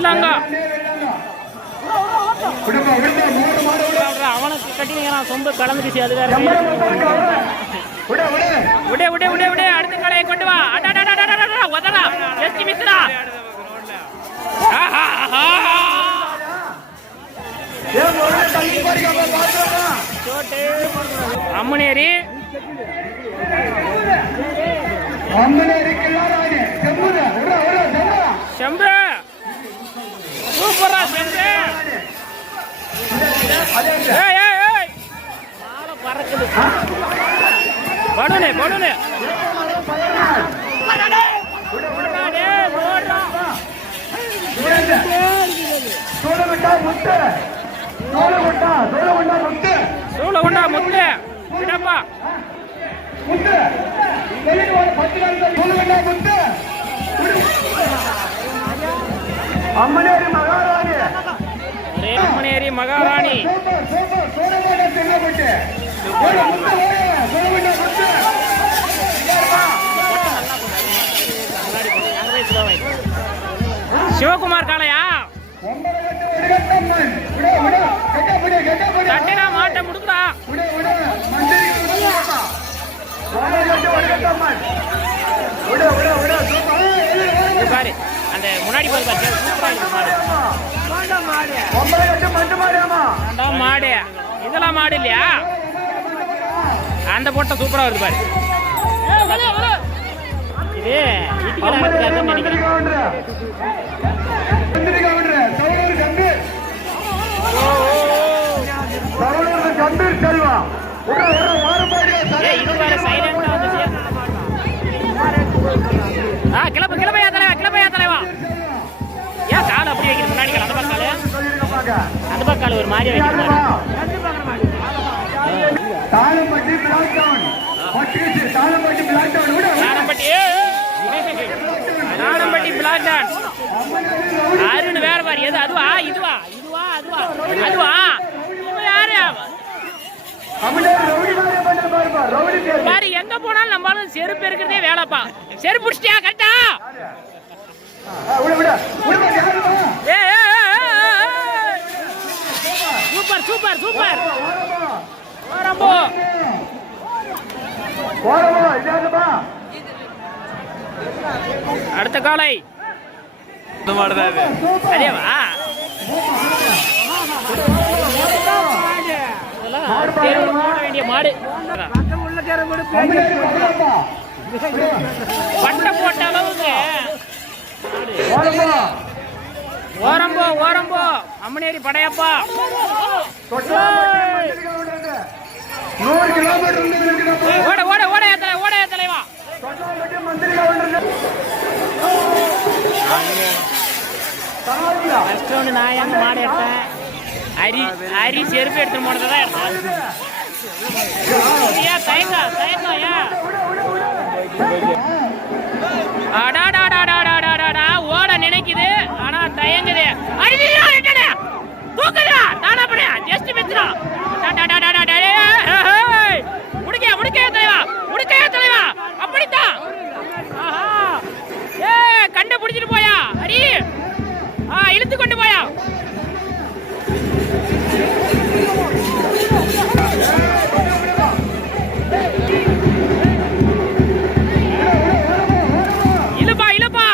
இல்லங்க அவனுக்கு கட்டினீங்க சொம்பு கலந்துருச்சு. அது வேற. விட விட விட விட அடுத்த கலையை கொண்டு வா. உதறா எச்சி மித்ரா. அம்மனேரி செம்பு சூப்பரா செம்பு. பறக்குது படுனே படுனே. சூளகுண்டா முத்து விடப்பா. அம்மனேரி மகாராணி. அம்மனேரி மகாராணி. சிவகுமார் காளையா தட்டினா மாட்ட முடுக்குடா. பாரு அந்த முன்னாடி மாடு. இதெல்லாம் மாடு இல்லையா? அந்த போட்ட சூப்பரா வருது பாரு. இது நினைக்கிறேன். கிளப்பு கிளப்பையா தலைவா கிளப்பையா தலைவா. ஏன் கால் அப்படி வைக்கிற முன்னாடி அந்த பக்கால அந்த பக்கால ஒரு மாதிரி வைக்கிறாங்க. தாளம்பட்டி பிளாக் டவுன் அருண் வேற பாரு. எது அதுவா இதுவா இதுவா அதுவா அதுவா யாரு பாரு. எங்க போனாலும் நம்மளால செருப்பு இருக்கிறதே வேலைப்பா. செருப்பு பிடிச்சிட்டியா கட்டா. Super super super. அடுத்த காலை அதேவா. வேண்டிய மாடு பட்டை போட்ட அளவுக்கு ஓரம்போ ஓரம்போ. அம்மனேரி படையப்பா. ஓட ஓட ஓட ஓட தலைவா. நான் எங்க மாடு எடுத்தேன். அரி அரி செருப்பு எடுத்து போனதான் எடுத்தேன். தயங்கா தயங்கா ஓட நினைக்குது ஆனா தயங்குது. தூக்குதா தானா பண்ண ஜஸ்ட் மித்ரா. முடிக்க முடிக்க தலைவா முடிக்க தலைவா. அப்படித்தான் கண்ட பிடிச்சிட்டு போயா. அரி இழுத்து கொண்டு போயா. இழுப்பா இழுப்பா.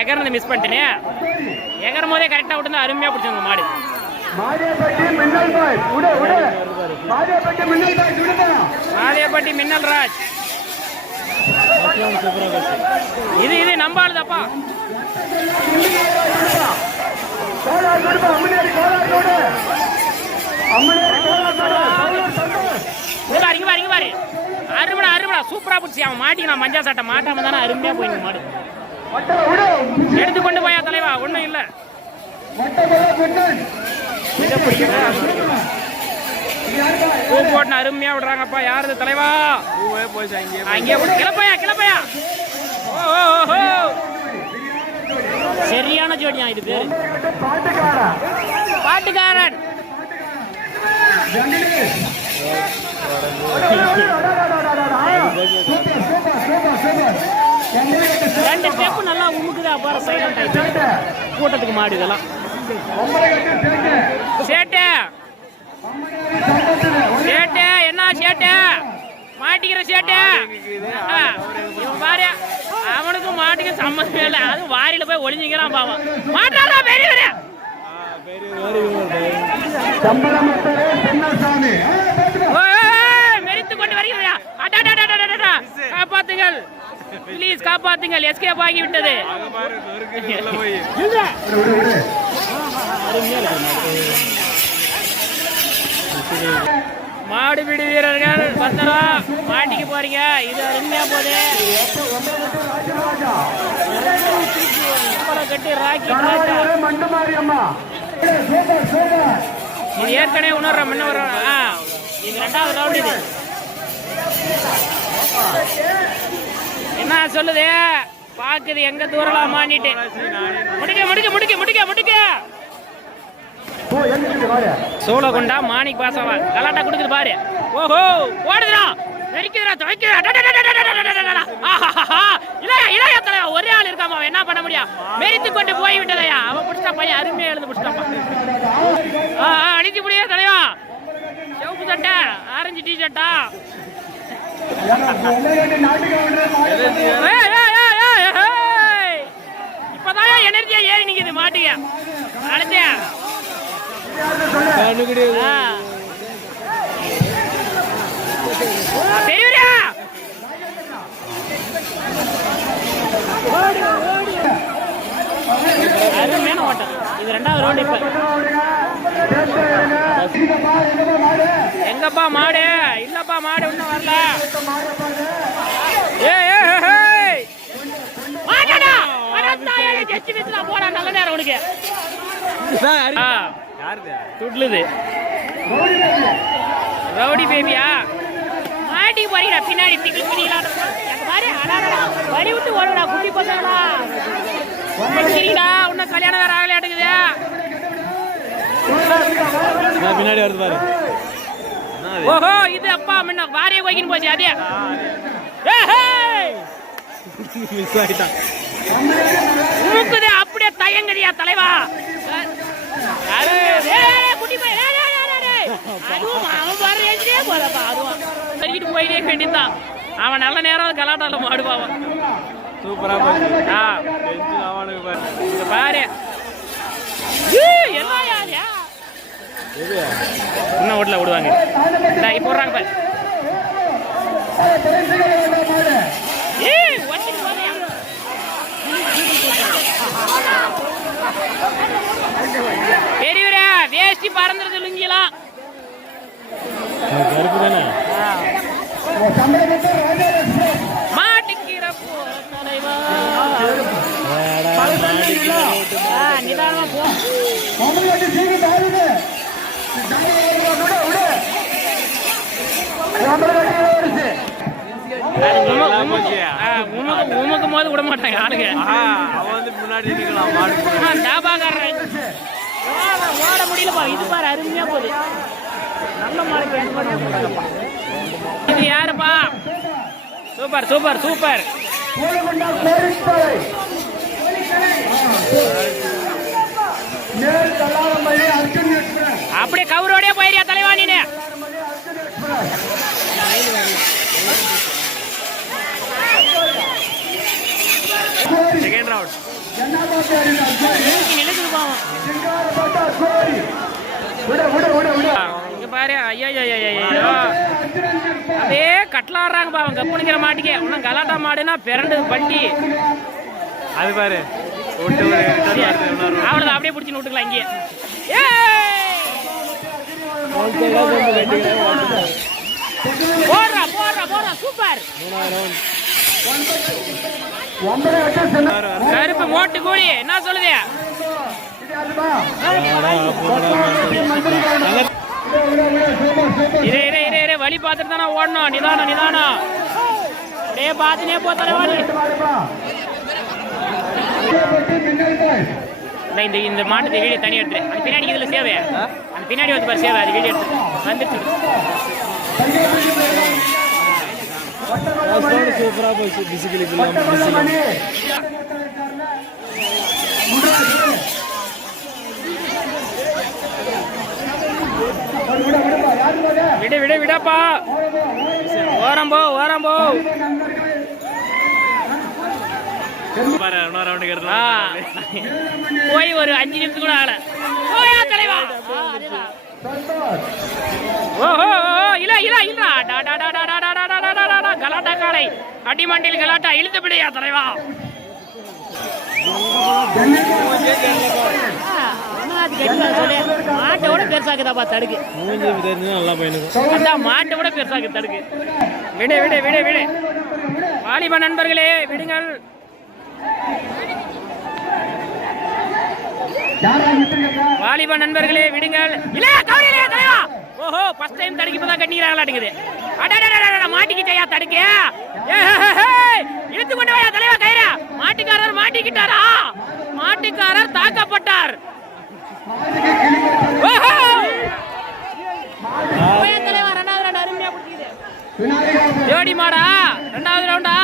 எகர்ந்து மிஸ் பண்ணிட்டேனே. எகரும் போதே கரெக்டா விட்டு அருமையா பிடிச்சவங்க மாடு. மாதேப்பட்டி மின்னல் ராஜ். இது இது நம்பாளுதாப்பா. இங்க பாரு அருமடா அருமடா சூப்பரா பிடிச்சி. அவன் மாட்டிக்கலாம் மஞ்சா சட்டை மாட்டாம தானே அருமையா போயிங்க மாடு. எடுத்துக்கொண்டு போயா தலைவா. ஒண்ணும் இல்ல பூ போட்டு அருமையா விடுறாங்கப்பா. யாருது தலைவா? அங்கேயே கிளப்பையா கிளப்பையா. ஓஹோ சரியான ஜோடியா இது பேரு. பாட்டுக்காரன். ரெண்டு ஸ்டெப் நல்லா உமுக்குதா பாரு. சைலண்ட் ஆயிடுச்சு கூட்டத்துக்கு மாடு இதெல்லாம். சேட்டு சேட்டு என்ன சேட்டு மாட்டிக்கிற சேட்டு இவன் பாரு. அவனுக்கு மாட்டுக்கு சம்மந்தமே இல்லை. அது வாரியில போய் ஒளிஞ்சிக்கிறான் பாவம். மாட்டாரா பெரிய பெரிய மெரித்து கொண்டு வருகிறா. காப்பாத்துங்கள் ப்ளீஸ் காப்பாத்துங்கள். எஸ்கேப் ஆகி விட்டது. மாடுபிடி வீரர்கள் பத்திரா மாட்டிக்க போறீங்க. இது அருமையா போகுது. கட்டி ராக்கி இது ஏற்கனவே உணர்ற முன்ன வர. இது ரெண்டாவது ரவுண்ட். இது என்ன சொல்லுது பாக்குது எங்க தூரலாம் மாட்டிட்டு. முடிக்க முடிக்க முடிக்க முடிக்க முடிக்க சோழ கொண்டா மாணிக் பாசவா கலாட்டா கொடுக்குது பாரு. ஓஹோ ஓடுதுடா வெறிக்குதுடா துவைக்குதுடா. இளைய தலைவா ஒரே ஆள் இருக்காமா. என்ன பண்ண முடியும்? மெரித்து கொண்டு போய் விட்டதையா. அவன் பிடிச்சா பையன் அருமையா எழுந்து பிடிச்சிட்டாப்பா. அழிச்சு முடிய தலைவா. சிவப்பு சட்டை ஆரஞ்சு டி ஷர்ட்டா. இப்பதான் எனர்ஜியா ஏறி நிக்குது மாட்டுங்க. அழைச்சேன் பெரியவரா அருமையான ஓட்டம். இது ரெண்டாவது ரவுண்ட். இப்ப எங்கப்பா மாடு? இல்லப்பா மாடு இன்னும் வரல. போடா நல்ல நேரம் உனக்கு. துட்லுது ரவுடி பேபியா மாட்டிக்கு போறீங்களா? பின்னாடி திக்கிள் பண்ணிக்கலாம் பாரு. வழி விட்டு ஓடுடா குட்டி பசங்களா. இன்னும் கல்யாணம் வேற ஆகல எடுக்குது. பின்னாடி வருது பாரு. ஓஹோ இது அப்பா முன்ன வாரிய கோயின்னு போச்சு. அதே மூக்குது அப்படியே தயங்கடியா தலைவா. போயிட்டே வேண்டியதான். அவன் நல்ல நேரம் கலாட்டால மாடுவான். சூப்பரா பாரு. என்ன யாரு இன்னும் ஓட்டல விடுவாங்க. இப்ப விடுறாங்க பாரு. பெரியவரே வேஷ்டி பறந்துருது லுங்கிலாம். மாட்டிக்கிற நிதானமா போ. உமக்கும் போது விட மாட்டாங்க ஆளுங்க. ஓட முடியலப்பா. இது பாரு அருமையா போகுது. நல்ல மாடு. இது யாருப்பா? Super super super. அப்படியே கவுரோடே போயிரியா தலைவா நீனு. செகண்ட் ரவுண்ட் இங்க பாரு. ஐயோ அதே கட்டலாடுறாங்க பாவம். கப்புனிக்கிற மாட்டிக்க இன்னும் கலாட்டா மாடுனா பிறண்டு வண்டி. அது பாரு அவ்வளவுதான். அப்படியே பிடிச்சி விட்டுக்கலாம் இங்கே. போடுறா போடுறா போடுறா சூப்பர். கருப்பு மோட்டு கூடி என்ன சொல்லுது? இரு இரு இரு இரு வழி பார்த்துட்டு தானே ஓடணும். நிதானம் நிதானம். அப்படியே பார்த்துனே போ தலைவாடி. இந்த மாட்டு வீடியோ தனி எடுத்து அந்த பின்னாடி இதுல சேவை அந்த பின்னாடி வந்து பாரு சேவை அது வீடியோ எடுத்து வந்துட்டு சூப்பரா போச்சு. பிசிக்கலி விடு விடு விடப்பா. ஓரம்போ ஓரம்போ. போய் ஒரு 5 நிமிஷம் கூட ஆகல. போயா தலைவா. ஓஹோ இல்ல இல்ல இல்ல கலாட்டா காலை அடிமண்டில் கலாட்டா இழுத்து விடையா தலைவா. மாட்டோட பெருசாக்குதாப்பா தடுக்கு. அதான் மாட்டோட பெருசாக்கு தடுக்கு. விடு விடு விடு விடு. வாலிப நண்பர்களே விடுங்கள். வாலிப நண்பர்களே விடுங்கள். இல்ல கவலையிலே தலைவா. ஓஹோ ஃபர்ஸ்ட் டைம் தடுக்கி இப்பதான் கட்டிக்கிறாங்களாட்டுக்குது. அடடடடட மாட்டிக்கிட்டயா தடுக்க. இழுத்து கொண்டு வாயா தலைவா கயிறா. மாட்டுக்காரர் மாட்டிக்கிட்டாரா. மாட்டுக்காரர் தாக்கப்பட்டார். ஓஹோ போயா தலைவா. ரெண்டாவது ரவுண்ட் அருமையா புடிக்குது. ஜோடி மாடா ரெண்டாவது ரவுண்டா.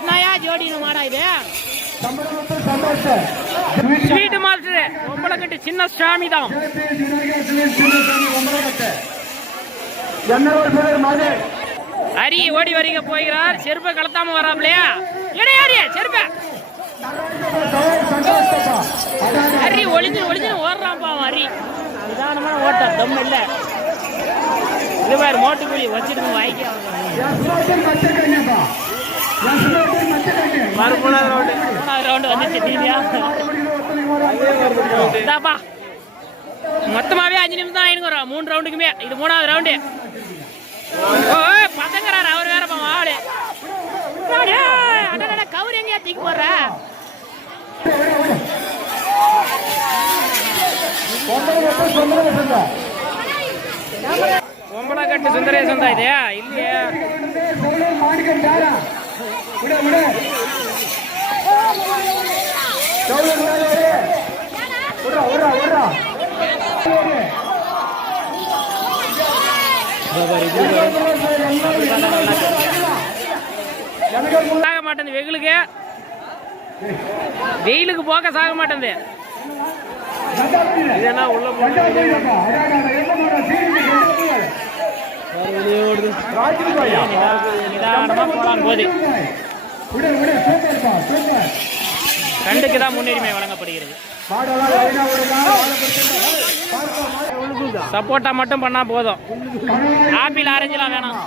என்னையா ஜோடி மாடா இது. ஸ்வீட் மாஸ்டர் ஒம்பளக்கட்டு சின்ன சாமி தான். ஹரி ஓடி வரிக போகிறார். செருப்பை கலத்தாம வராமலையா இடையாடிய செருப்ப. ஹரி ஒளிஞ்சு ஒளிஞ்சு ஓடுறான் பாவம். ஹரி நிதானமான ஓட்டம் தம் இல்ல. இது பாரு மோட்டு கூலி வச்சிட்டு வாய்க்க. ரவுண்டு வந்துச்சு தீவியா. மொத்தமாவே 5 நிமிஷம் தான் ஆயினுங்க. 3 ரவுண்டுக்குமே இது 3வது ரவுண்டு. பசங்கிறாரு அவர் வேற ஆளு. கவுர் எங்கயா தூக்கி போடுற. ஒம்பளக்கட்டு சுந்தரேசன் தான் இது இல்லையா. சாக மாட்டேன் வெயிலுக்கு. வெயிலுக்கு போக சாக மாட்டேன். இதெல்லாம் உள்ள நிதானமா போலாம் போது. கண்டுக்கு தான் முன்னுரிமை வழங்கப்படுகிறது. சப்போட்டா மட்டும் பண்ணா போதும். ஆப்பிள் ஆரஞ்சுலாம் வேணாம்.